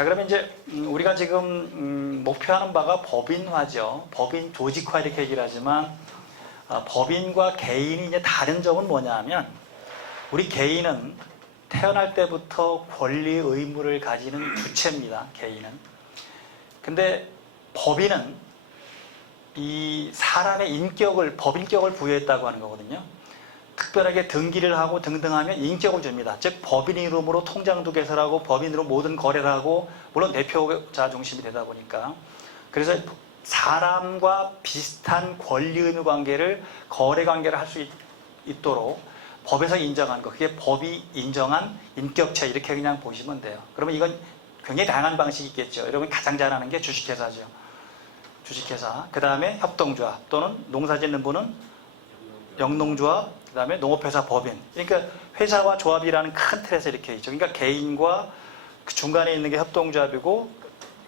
자, 그러면 이제 우리가 지금 목표하는 바가 법인화죠. 법인 조직화 이렇게 얘기를 하지만 법인과 개인이 이제 다른 점은 뭐냐 하면 우리 개인은 태어날 때부터 권리 의무를 가지는 주체입니다. 개인은. 근데 법인은 이 사람의 인격을 법인격을 부여했다고 하는 거거든요. 특별하게 등기를 하고 등등하면 인격을 줍니다. 즉 법인 이름으로 통장도 개설하고 법인으로 모든 거래를 하고 물론 대표자 중심이 되다 보니까 그래서 사람과 비슷한 권리 의무 관계를 거래 관계를 할 수 있도록 법에서 인정한 거 그게 법이 인정한 인격체 이렇게 그냥 보시면 돼요. 그러면 이건 굉장히 다양한 방식이 있겠죠. 여러분 가장 잘 아는 게 주식회사죠. 주식회사 그 다음에 협동조합 또는 농사짓는 분은 영농조합 그 다음에 농업회사 법인. 그러니까 회사와 조합이라는 큰 틀에서 이렇게 있죠. 그러니까 개인과 그 중간에 있는 게 협동조합이고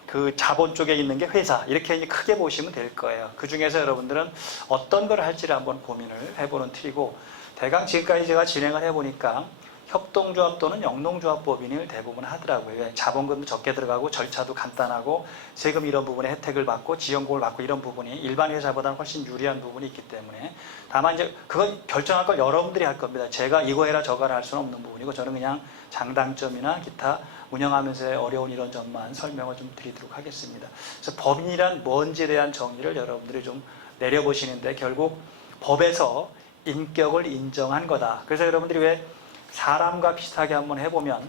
그 자본 쪽에 있는 게 회사. 이렇게 이제 크게 보시면 될 거예요. 그 중에서 여러분들은 어떤 걸 할지를 한번 고민을 해보는 틀이고 대강 지금까지 제가 진행을 해보니까 협동조합 또는 영농조합 법인을 대부분 하더라고요. 자본금도 적게 들어가고 절차도 간단하고 세금 이런 부분에 혜택을 받고 지원금을 받고 이런 부분이 일반 회사보다는 훨씬 유리한 부분이 있기 때문에 다만 이제 그건 결정할 걸 여러분들이 할 겁니다. 제가 이거 해라 저거 해라 할 수는 없는 부분이고 저는 그냥 장단점이나 기타 운영하면서의 어려운 이런 점만 설명을 좀 드리도록 하겠습니다. 그래서 법인이란 뭔지에 대한 정의를 여러분들이 좀 내려보시는데 결국 법에서 인격을 인정한 거다. 그래서 여러분들이 왜 사람과 비슷하게 한번 해보면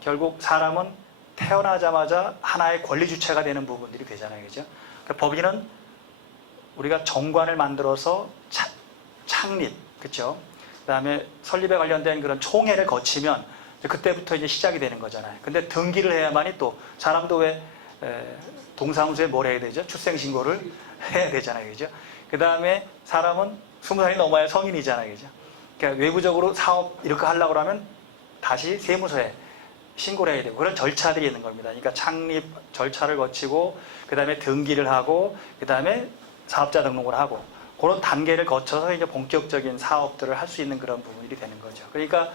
결국 사람은 태어나자마자 하나의 권리 주체가 되는 부분들이 되잖아요. 그죠? 그러니까 법인은 우리가 정관을 만들어서 창립, 그렇죠? 그 다음에 설립에 관련된 그런 총회를 거치면 그때부터 이제 시작이 되는 거잖아요. 근데 등기를 해야만이 또 사람도 왜 동사무소에 뭘 해야 되죠? 출생신고를 해야 되잖아요. 그죠? 그 다음에 사람은 20살이 넘어야 성인이잖아요. 그죠? 그러니까 외부적으로 사업 이렇게 하려고 하면 다시 세무서에 신고를 해야 되고 그런 절차들이 있는 겁니다. 그러니까 창립 절차를 거치고 그 다음에 등기를 하고 그 다음에 사업자 등록을 하고 그런 단계를 거쳐서 이제 본격적인 사업들을 할 수 있는 그런 부분이 되는 거죠. 그러니까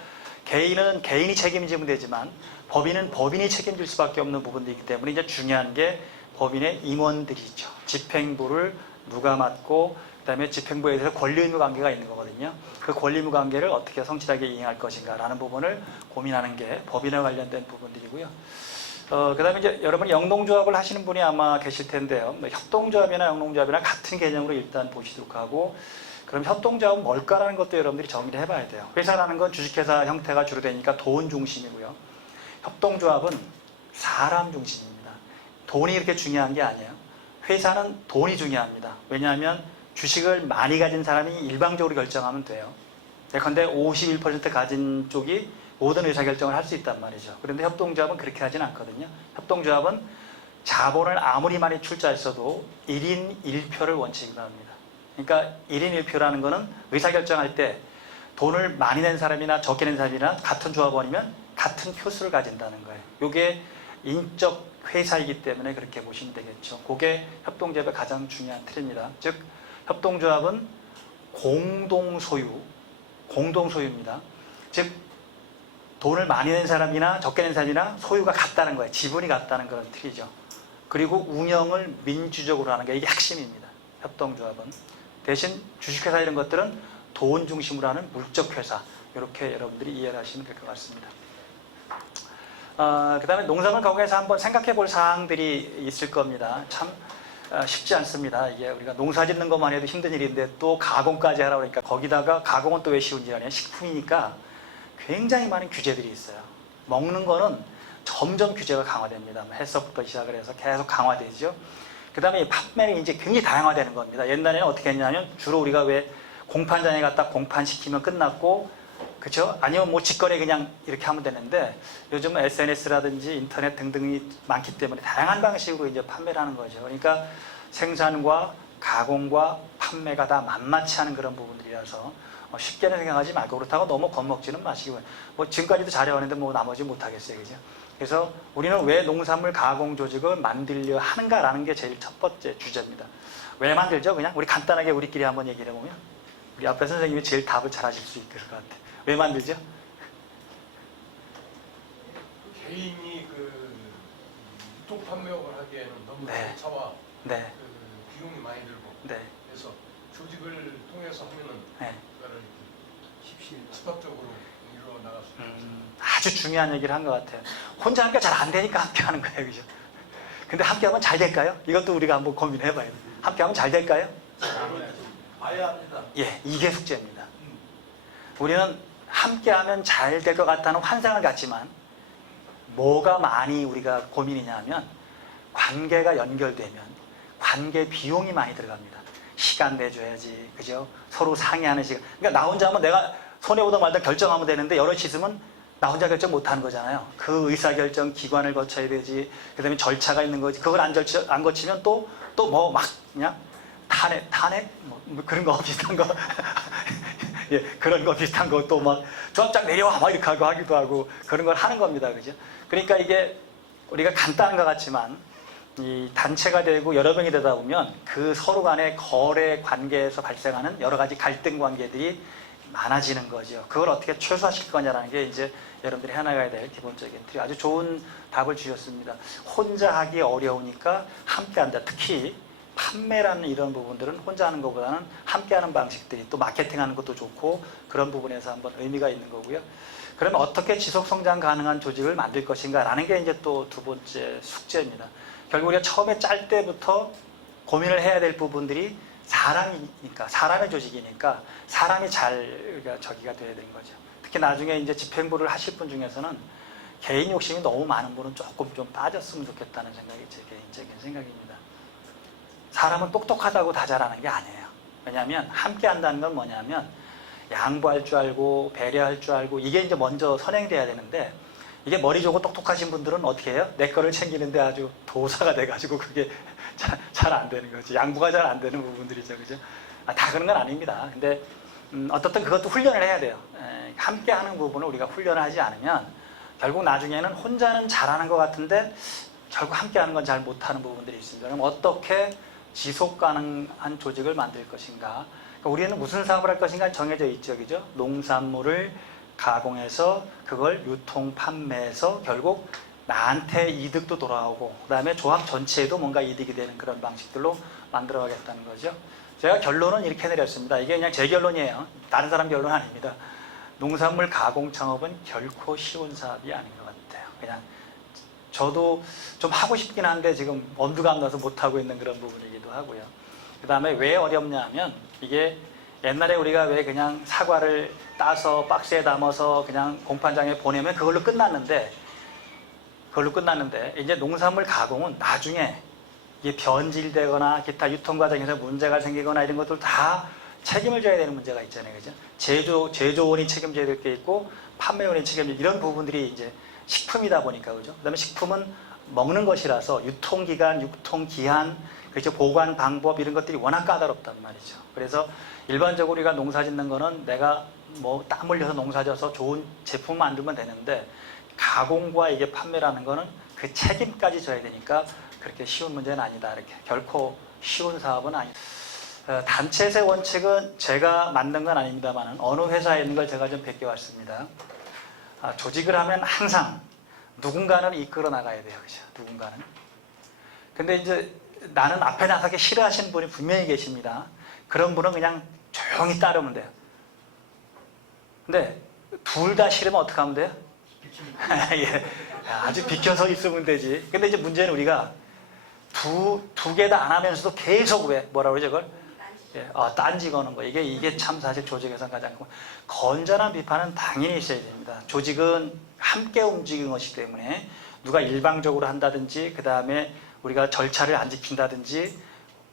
개인은 개인이 책임지면 되지만 법인은 법인이 책임질 수밖에 없는 부분도 있기 때문에 이제 중요한 게 법인의 임원들이죠. 집행부를 누가 맡고 그 다음에 집행부에 대해서 권리 의무 관계가 있는 거거든요. 그 권리 의무 관계를 어떻게 성실하게 이행할 것인가 라는 부분을 고민하는 게 법인에 관련된 부분들이고요. 그 다음에 이제 여러분 영농조합을 하시는 분이 아마 계실 텐데요. 협동조합이나 영농조합이나 같은 개념으로 일단 보시도록 하고 그럼 협동조합은 뭘까라는 것도 여러분들이 정리를 해봐야 돼요. 회사라는 건 주식회사 형태가 주로 되니까 돈 중심이고요. 협동조합은 사람 중심입니다. 돈이 이렇게 중요한 게 아니에요. 회사는 돈이 중요합니다. 왜냐하면 주식을 많이 가진 사람이 일방적으로 결정하면 돼요. 예컨대 51% 가진 쪽이 모든 의사결정을 할 수 있단 말이죠. 그런데 협동조합은 그렇게 하진 않거든요. 협동조합은 자본을 아무리 많이 출자했어도 1인 1표를 원칙으로 합니다. 그러니까 1인 1표라는 거는 의사결정할 때 돈을 많이 낸 사람이나 적게 낸 사람이나 같은 조합원이면 같은 표수를 가진다는 거예요. 이게 인적 회사이기 때문에 그렇게 보시면 되겠죠. 그게 협동조합의 가장 중요한 틀입니다. 즉 협동조합은 공동소유입니다. 즉 돈을 많이 낸 사람이나 적게 낸 사람이나 소유가 같다는 거예요. 지분이 같다는 그런 틀이죠. 그리고 운영을 민주적으로 하는 게 이게 핵심입니다. 협동조합은. 대신 주식회사 이런 것들은 돈 중심으로 하는 물적회사. 이렇게 여러분들이 이해를 하시면 될 것 같습니다. 그 다음에 농산물 가공에서 한번 생각해 볼 사항들이 있을 겁니다. 참 쉽지 않습니다. 이게 우리가 농사 짓는 것만 해도 힘든 일인데 또 가공까지 하라고 그러니까 거기다가 가공은 또 왜 쉬운 일 아니에요? 식품이니까 굉장히 많은 규제들이 있어요. 먹는 거는 점점 규제가 강화됩니다. 해서부터 시작을 해서 계속 강화되죠. 그 다음에 판매는 이제 굉장히 다양화되는 겁니다. 옛날에는 어떻게 했냐면 주로 우리가 왜 공판장에 갖다 공판시키면 끝났고 그렇죠? 아니면 뭐 직거래 그냥 이렇게 하면 되는데 요즘은 SNS라든지 인터넷 등등이 많기 때문에 다양한 방식으로 이제 판매를 하는 거죠. 그러니까 생산과 가공과 판매가 다 만만치 않은 그런 부분들이라서 쉽게는 생각하지 말고 그렇다고 너무 겁먹지는 마시고 뭐 지금까지도 잘해왔는데 뭐 나머지 못하겠어요. 그죠? 그래서 우리는 왜 농산물 가공 조직을 만들려 하는가라는 게 제일 첫 번째 주제입니다. 왜 만들죠? 그냥 우리 간단하게 우리끼리 한번 얘기를 해보면 우리 앞에 선생님이 제일 답을 잘 하실 수 있을 것 같아요. 왜 만들죠? 개인이 유통 판매업을 하기에는 너무 네. 절차와 네. 그 비용이 많이 들고 네. 그래서 조직을 통해서 하면은 네. 그거를 즉각적으로 이루어 나갈 수 있는 아주 중요한 얘기를 한 것 같아요. 혼자 하니까 잘 안 되니까 함께 하는 거예요. 그죠? 근데 함께 하면 잘 될까요? 이것도 우리가 한번 고민해 봐야 돼요. 함께 하면 잘 될까요? 봐야 합니다. 예, 이게 숙제입니다. 우리는 함께 하면 잘 될 것 같다는 환상을 갖지만 뭐가 많이 우리가 고민이냐 하면 관계가 연결되면 관계 비용이 많이 들어갑니다. 시간 내줘야지, 그죠? 서로 상의하는 시간. 그러니까 나 혼자 하면 내가 손해보다 말다 결정하면 되는데 여럿이 있으면 나 혼자 결정 못하는 거잖아요. 그 의사결정 기관을 거쳐야 되지. 그 다음에 절차가 있는 거지. 그걸 안 거치면 또 뭐 막 그냥 탄핵? 뭐 그런 거 비슷한 거. 예, 그런 거 비슷한 거 또 막 조합장 내려와 막 이렇게 하기도 하고 그런 걸 하는 겁니다. 그죠? 그러니까 이게 우리가 간단한 것 같지만 이 단체가 되고 여러 명이 되다 보면 그 서로 간의 거래 관계에서 발생하는 여러 가지 갈등 관계들이 많아지는 거죠. 그걸 어떻게 최소화시킬 거냐라는 게 이제 여러분들이 해나가야 될 기본적인 틀이. 아주 좋은 답을 주셨습니다. 혼자 하기 어려우니까 함께 한다. 특히 판매라는 이런 부분들은 혼자 하는 것보다는 함께 하는 방식들이 또 마케팅하는 것도 좋고 그런 부분에서 한번 의미가 있는 거고요. 그러면 어떻게 지속성장 가능한 조직을 만들 것인가 라는 게 이제 또 두 번째 숙제입니다. 결국 우리가 처음에 짤 때부터 고민을 해야 될 부분들이 사람이니까, 사람의 조직이니까 사람이 잘 저기가 돼야 되는 거죠. 특히 나중에 이제 집행부를 하실 분 중에서는 개인 욕심이 너무 많은 분은 조금 좀 빠졌으면 좋겠다는 생각이 제 개인적인 생각입니다. 사람은 똑똑하다고 다 잘하는 게 아니에요. 왜냐하면 함께 한다는 건 뭐냐면 양보할 줄 알고 배려할 줄 알고 이게 이제 먼저 선행돼야 되는데 이게 머리 좋고 똑똑하신 분들은 어떻게 해요? 내 거를 챙기는데 아주 도사가 돼가지고 그게 잘 안 되는 거지. 양보가 잘 안 되는 부분들이죠. 그죠? 다 그런 건 아닙니다. 근데 어떻든 그것도 훈련을 해야 돼요. 함께 하는 부분을 우리가 훈련을 하지 않으면 결국 나중에는 혼자는 잘하는 것 같은데 결국 함께 하는 건 잘 못하는 부분들이 있습니다. 그럼 어떻게 지속 가능한 조직을 만들 것인가? 그러니까 우리는 무슨 사업을 할 것인가 정해져 있죠. 그죠? 농산물을 가공해서 그걸 유통 판매해서 결국 나한테 이득도 돌아오고 그 다음에 조합 전체에도 뭔가 이득이 되는 그런 방식들로 만들어 가겠다는 거죠. 제가 결론은 이렇게 내렸습니다. 이게 그냥 제 결론이에요. 다른 사람 결론 아닙니다. 농산물 가공 창업은 결코 쉬운 사업이 아닌 것 같아요. 그냥 저도 좀 하고 싶긴 한데 지금 엄두가 안 나서 못하고 있는 그런 부분이기도 하고요. 그 다음에 왜 어렵냐 하면 이게 옛날에 우리가 왜 그냥 사과를 따서 박스에 담아서 그냥 공판장에 보내면 그걸로 끝났는데 이제 농산물 가공은 나중에 이게 변질되거나 기타 유통 과정에서 문제가 생기거나 이런 것들 다 책임을 져야 되는 문제가 있잖아요. 그죠? 제조원이 책임져야 될 게 있고 판매원이 책임져야 이런 부분들이 이제 식품이다 보니까 그죠? 그다음에 식품은 먹는 것이라서 유통기간, 유통기한, 그렇죠? 보관 방법 이런 것들이 워낙 까다롭단 말이죠. 그래서 일반적으로 우리가 농사 짓는 거는 내가 뭐 땀 흘려서 농사 져서 좋은 제품 만들면 되는데 가공과 이게 판매라는 거는 그 책임까지 져야 되니까 그렇게 쉬운 문제는 아니다. 이렇게 결코 쉬운 사업은 아니다. 단체의 원칙은 제가 만든 건 아닙니다만 어느 회사에 있는 걸 제가 좀 베껴왔습니다. 조직을 하면 항상 누군가는 이끌어 나가야 돼요. 그죠? 누군가는. 근데 이제 나는 앞에 나서기 싫어하시는 분이 분명히 계십니다. 그런 분은 그냥 조용히 따르면 돼요. 근데 둘 다 싫으면 어떻게 하면 돼요? 예, 아주 비켜서 있으면 되지. 근데 이제 문제는 우리가 두 개 다 안 하면서도 계속 왜 뭐라고 그러죠 그걸? 예, 딴지 거는 거. 이게 참 사실 조직에서 가장 건전한 비판은 당연히 있어야 됩니다. 조직은 함께 움직이는 것이기 때문에 누가 일방적으로 한다든지 그 다음에 우리가 절차를 안 지킨다든지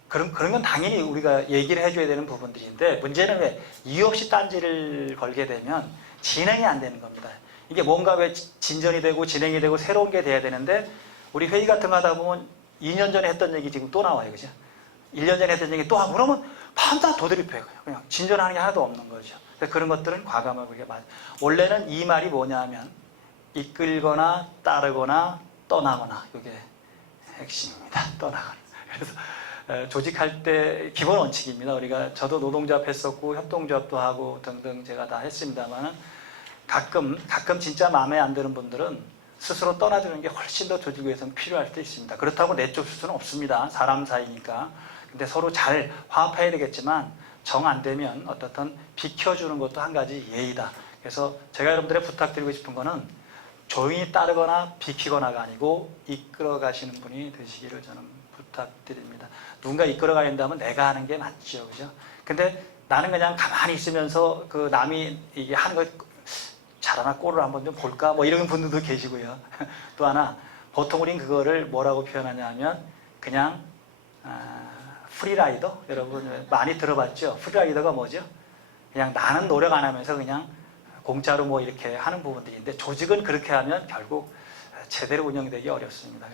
그런 건 당연히 우리가 얘기를 해줘야 되는 부분들인데 문제는 왜 이유 없이 딴지를 걸게 되면 진행이 안 되는 겁니다. 이게 뭔가 왜 진전이 되고 진행이 되고 새로운 게 돼야 되는데 우리 회의 같은 거 하다 보면 2년 전에 했던 얘기 지금 또 나와요. 그죠? 1년 전에 했던 얘기 또 하고 그러면 판다 도드립해요. 그냥 진전하는 게 하나도 없는 거죠. 그런 것들은 과감하고 이게 맞아요. 원래는 이 말이 뭐냐 하면 이끌거나 따르거나 떠나거나 이게 핵심입니다. 떠나거나. 그래서 조직할 때 기본 원칙입니다. 우리가 저도 노동조합 했었고 협동조합도 하고 등등 제가 다 했습니다만은 가끔 진짜 마음에 안 드는 분들은 스스로 떠나주는 게 훨씬 더 조직 위해서는 필요할 때 있습니다. 그렇다고 내쫓을 수는 없습니다. 사람 사이니까. 근데 서로 잘 화합해야 되겠지만 정 안 되면 어떻든 비켜주는 것도 한 가지 예의다. 그래서 제가 여러분들의 부탁드리고 싶은 거는 조용히 따르거나 비키거나가 아니고 이끌어 가시는 분이 되시기를 저는 부탁드립니다. 누군가 이끌어 가야 된다면 내가 하는 게 맞죠. 그죠? 근데 나는 그냥 가만히 있으면서 그 남이 이게 하는 거 잘하나 꼴을 한번 좀 볼까? 뭐 이런 분들도 계시고요. 또 하나, 보통 우린 그거를 뭐라고 표현하냐 하면 그냥 프리라이더? 여러분 많이 들어봤죠? 프리라이더가 뭐죠? 그냥 나는 노력 안 하면서 그냥 공짜로 뭐 이렇게 하는 부분들인데 조직은 그렇게 하면 결국 제대로 운영되기 어렵습니다.